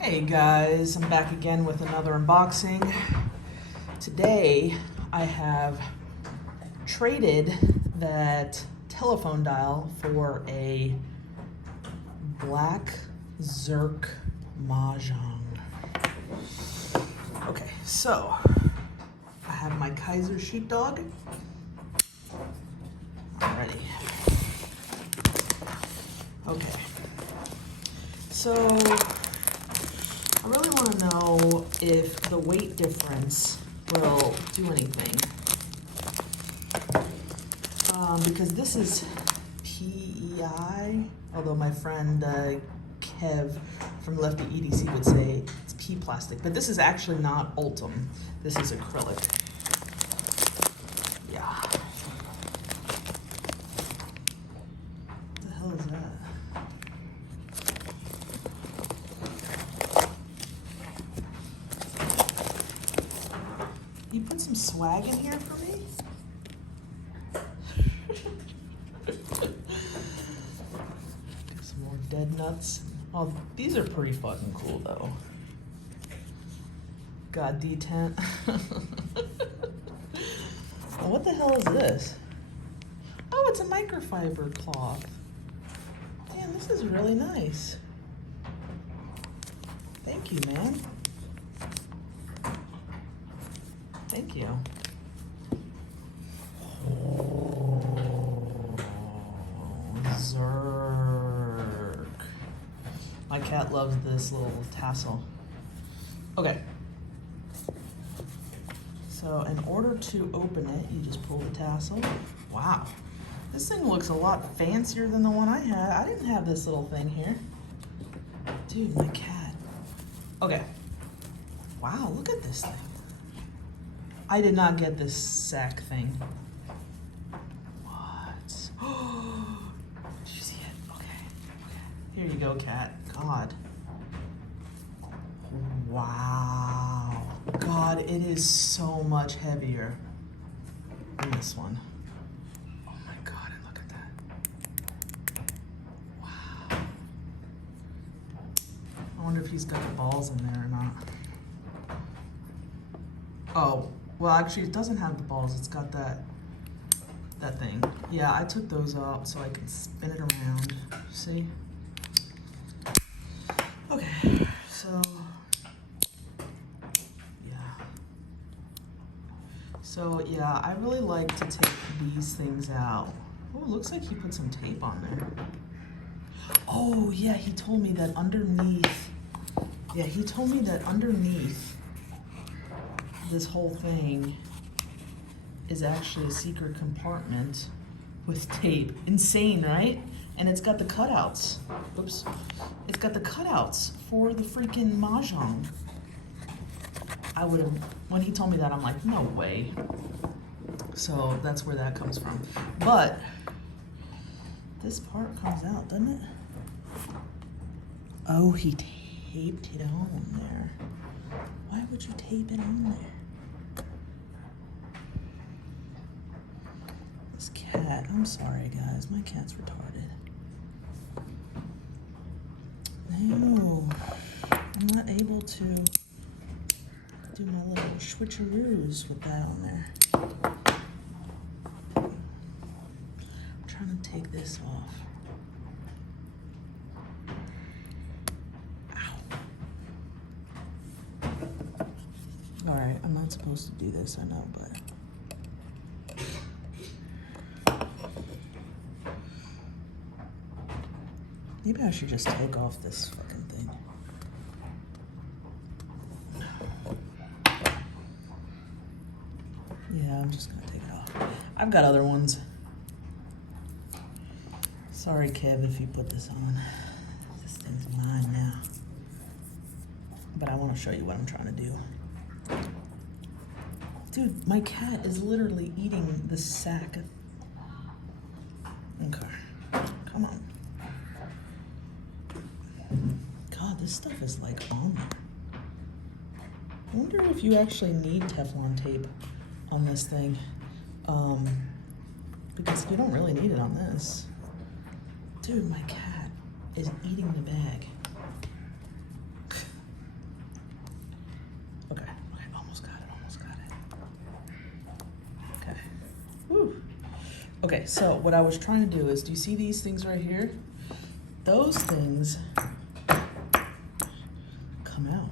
Hey guys, I'm back again with another unboxing. Today I have traded that telephone dial for a black Zirc Mahjong. Okay, so I have my Kaiser sheepdog. Alrighty. Okay. So I really want to know if the weight difference will do anything. Because this is PEI, although my friend Kev from Lefty EDC would say it's P plastic, but this is actually not Ultim. This is acrylic. Yeah. What the hell is that? You put some swag in here for me? Get some more dead nuts. Oh, these are pretty fucking cool though. God, detent. Oh, what the hell is this? Oh, it's a microfiber cloth. Damn, this is really nice. Thank you, man. Thank you. Oh, Zirc. My cat loves this little tassel. Okay. So in order to open it, you just pull the tassel. Wow. This thing looks a lot fancier than the one I had. I didn't have this little thing here. Dude, my cat. Okay. Wow, look at this thing. I did not get this sack thing. What? Oh, did you see it? Okay. Here you go, cat. God. Wow. God, it is so much heavier than this one. Oh my God, and look at that. Wow. I wonder if he's got the balls in there or not. Oh. Well, actually, it doesn't have the balls. It's got that thing. Yeah, I took those out so I can spin it around. See? Okay, so yeah, I really like to take these things out. Oh, it looks like he put some tape on there. Oh, yeah, he told me that underneath. Yeah, he told me that underneath this whole thing is actually a secret compartment with tape. Insane, right? And it's got the cutouts. Oops. It's got the cutouts for the freaking Mahjong. I would have, when he told me that, I'm like, no way. So that's where that comes from. But this part comes out, doesn't it? Oh, he taped it on there. Why would you tape it on there? This cat, I'm sorry guys, my cat's retarded. No, I'm not able to do my little switcheroos with that on there. I'm trying to take this off. All right, I'm not supposed to do this, I know, but. Maybe I should just take off this fucking thing. Yeah, I'm just gonna take it off. I've got other ones. Sorry, Kev, if you put this on. This thing's mine now. But I want to show you what I'm trying to do. Dude, my cat is literally eating the sack. Okay, come on. God, this stuff is like on there. I wonder if you actually need Teflon tape on this thing. Because you don't really need it on this. Dude, my cat is eating the bag. Okay, so what I was trying to do is, do you see these things right here? Those things come out.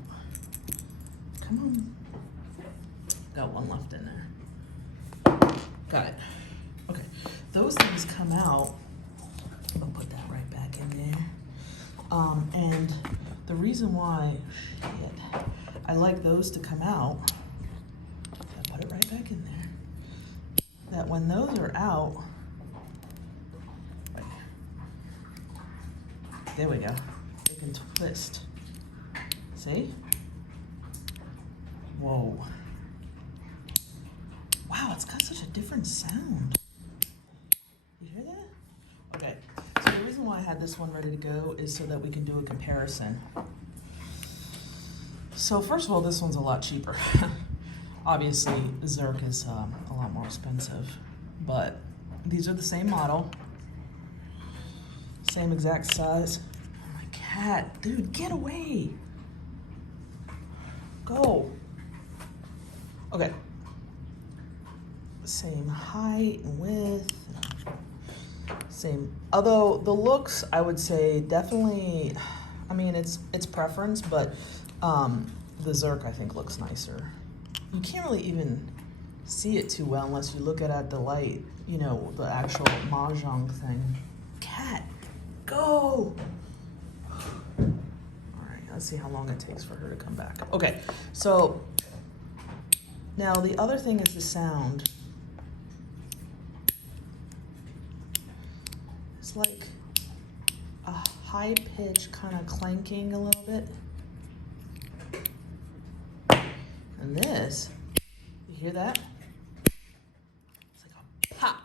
Come on. Got one left in there. Got it. Okay, those things come out. I'll put that right back in there. And the reason why, shit, I like those to come out, I put it right back in there, that when those are out, right, there we go, they can twist. See? Whoa. Wow, it's got such a different sound. You hear that? Okay, so the reason why I had this one ready to go is so that we can do a comparison. So first of all, this one's a lot cheaper. Obviously, Zirc is a lot more expensive, but these are the same model, same exact size. Oh, my cat, dude, get away. Go. Okay. Same height and width. Same. Although the looks, I would say definitely, I mean, it's preference, but the Zirc I think looks nicer. You can't really even see it too well unless you look at the light, you know, the actual Mahjong thing. Cat, go! All right, let's see how long it takes for her to come back. Okay, so now the other thing is the sound. It's like a high pitch kind of clanking a little bit. And this, you hear that? It's like a pop.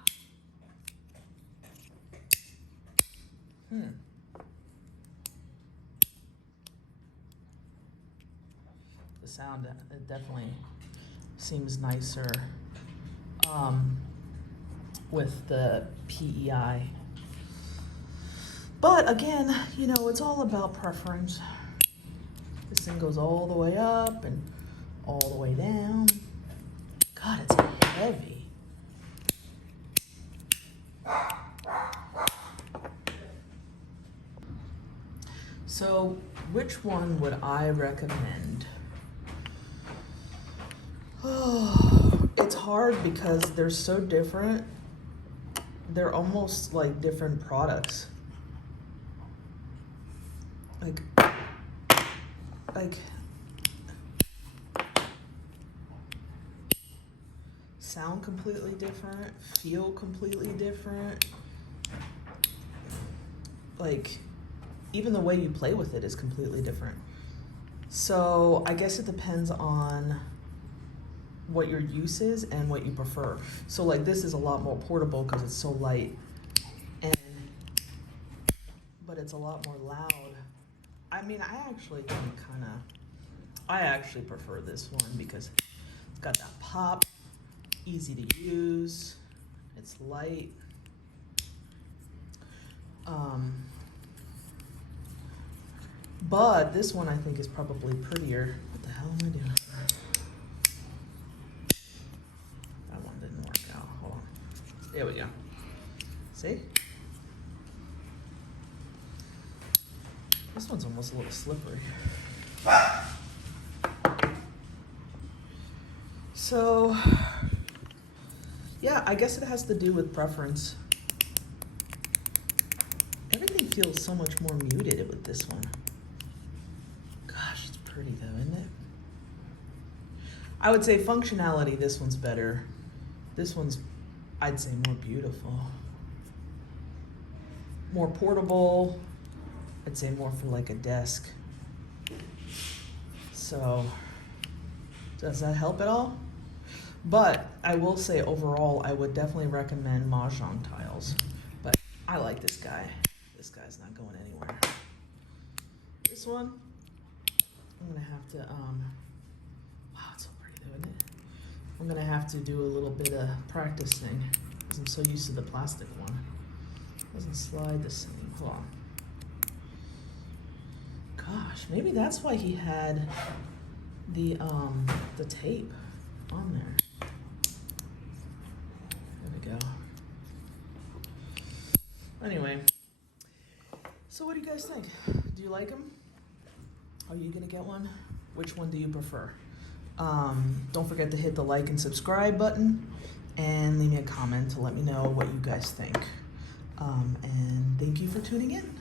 The sound, it definitely seems nicer with the PEI. But again, you know, it's all about preference. This thing goes all the way up and all the way down. God, it's heavy. So, which one would I recommend? Oh, it's hard because they're so different. They're almost like different products. Like sound completely different, feel completely different. Like, even the way you play with it is completely different. So I guess it depends on what your use is and what you prefer. So like this is a lot more portable because it's so light, but it's a lot more loud. I mean, I actually prefer this one because it's got that pop, easy to use, it's light. But this one I think is probably prettier. What the hell am I doing? That one didn't work out. Hold on. There we go. See? This one's almost a little slippery. So, yeah, I guess it has to do with preference. Everything feels so much more muted with this one. Gosh, it's pretty though, isn't it? I would say functionality, this one's better. This one's, I'd say, more beautiful. More portable. I'd say more for like a desk. So, does that help at all? But I will say overall, I would definitely recommend Mahjong tiles. But I like this guy. This guy's not going anywhere. This one, I'm gonna have to, wow, it's so pretty though, isn't it? I'm gonna have to do a little bit of practicing because I'm so used to the plastic one. It doesn't slide the same. Hold on. Gosh, maybe that's why he had the tape on there. There we go. Anyway, so what do you guys think? Do you like them? Are you gonna get one? Which one do you prefer? Don't forget to hit the like and subscribe button and leave me a comment to let me know what you guys think. And thank you for tuning in.